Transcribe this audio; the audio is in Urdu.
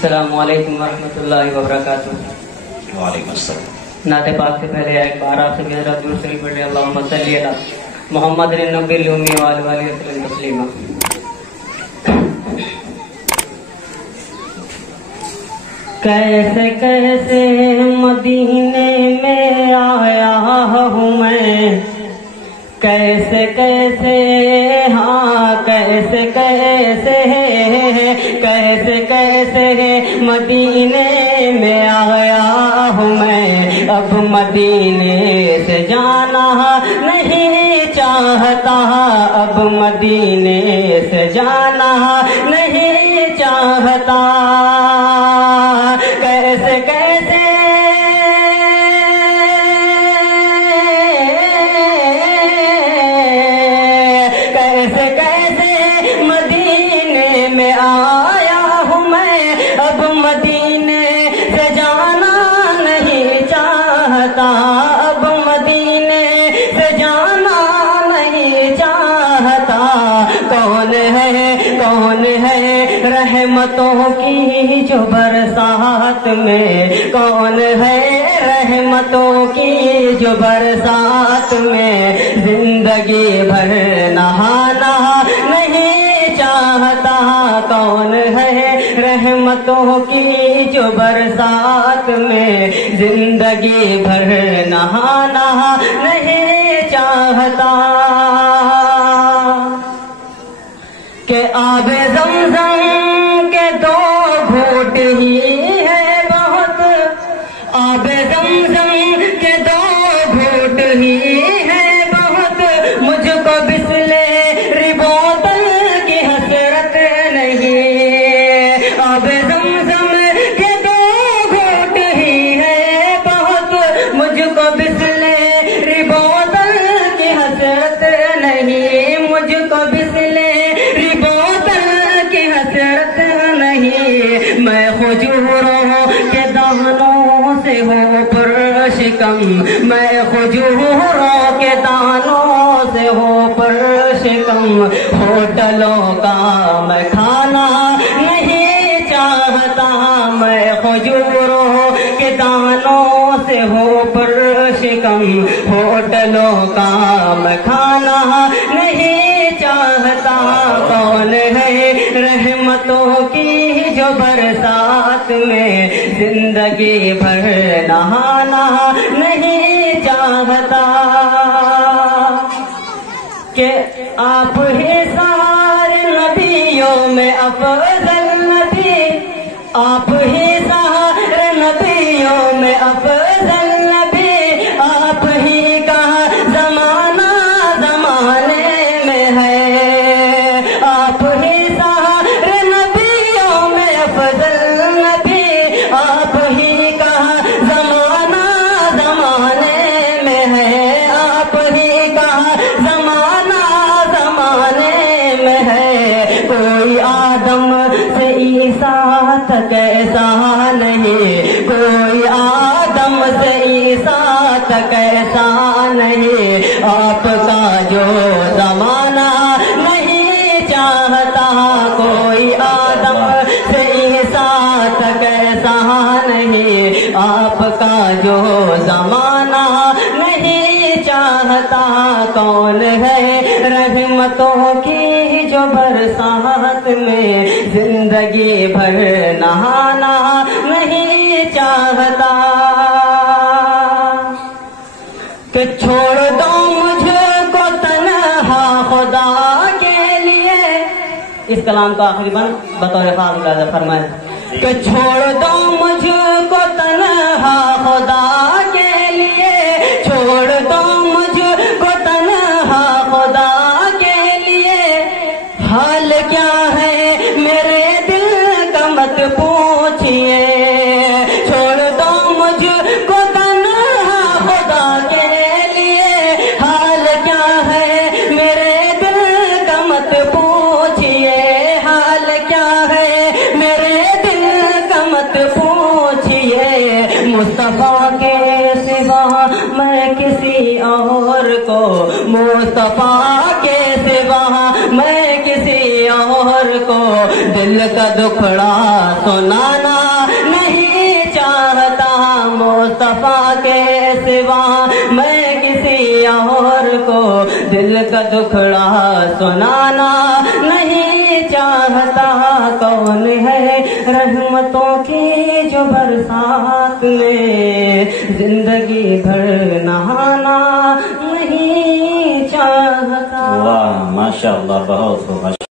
السلام علیکم ورحمۃ اللہ وبرکاتہ۔ وعلیکم السلام۔ نعت پاک سے پہلے ایک بار آپ سے میرا درود شریف پڑھیں، اللہم صلی علی محمد النبی الامی وآلہ وسلم تسلیما۔ کیسے کیسے مدینے میں آیا ہوں میں، کیسے کیسے ہاں کیسے کیسے کیسے کیسے مدینے میں آیا ہوں میں، اب مدینے سے جانا نہیں چاہتا، اب مدینے سے جانا نہیں چاہتا، کیسے کیسے کیسے کیسے مدینے میں آیا ہوں میں، اب مدینے سے جانا نہیں چاہتا، اب مدینے سے جانا نہیں چاہتا، کون ہے رحمتوں کی جو برسات میں، کون ہے رحمتوں کی جو برسات میں زندگی بھر نہانا نہیں چاہتا، کون ہے رحمتوں کی جو برسات میں زندگی بھر نہانا نہیں چاہتا، کہ آب زمزم کے دو گھونٹ ہی ہے بہت، آب زمزم کے دو گھونٹ ہی ہے بہت، مجھ کو بسلری بوتل کی حسرت نہیں، آب زمزم کے دو گھونٹ ہی ہے بہت، مجھ کو بسلری بوتل کی حسرت نہیں، مجھ کو بسلری بوتل کی حسرت نہیں، میں کھجوروں کے دانوں سے ہوں پر شکم، میں کھجوروں کے دانوں سے ہوں پر شکم، ہوٹلوں کا میں کھانا نہیں چاہتا، میں کھجوروں کے دانوں سے ہوں پر شکم، ہوٹلوں کا میں کھانا نہیں چاہتا، کون ہے رحمتوں کی جو برسات میں زندگی بھر نہانا نہیں چاہتا، کہ آپ ہی سارے نبیوں میں افضل نبی، آپ ہی سارے نبیوں میں افضل نبی، آپ ہی کا زمانہ زمانے میں ہے، آپ ہی سارے نبیوں میں افضل نبی، آپ ہی کا زمانہ زمانے میں ہے، آپ ہی کا زمانہ زمانے میں ہے، کوئی آدم سے عیسیٰ تک ایسا نہیں، کوئی آدم سے عیسیٰ تک ایسا نہیں، آپ کا جو زمانہ نہیں چاہتا، کوئی آدم سے عیسیٰ تک ایسا نہیں، آپ کا جو زمانہ نہیں چاہتا، کون ہے رحمتوں کی جو برسات میں زندگی بھر نہانا نہیں چاہتا، کہ چھوڑ دو مجھ کو تنہا خدا کے لیے، اس کلام کا آخری بند بطور خاص اجازت فرمائے، کہ چھوڑ دو مجھ کو تنہا خدا کے لیے، چھوڑ دو مجھ کو تنہا خدا کے لیے، حال کیا ہے میرے دل کا مت پوچھئے، چھوڑ دو مجھ کو تنہا خدا کے لیے، حال کیا ہے میرے دل کا مت پوچھئے، حال کیا ہے میرے دل کا مت پوچھئے، مصطفیٰ کے سوا میں کسی اور کو، مصطفیٰ کے سوا میں کسی اور کو دل کا دکھڑا سنانا وفا کے سوا میں کسی اور کو دل کا دکھڑا سنانا نہیں چاہتا. کون ہے رحمتوں کی جو برسات میں زندگی بھر نہانا نہیں چاہتا. واہ ماشاء اللہ، بہت خوب.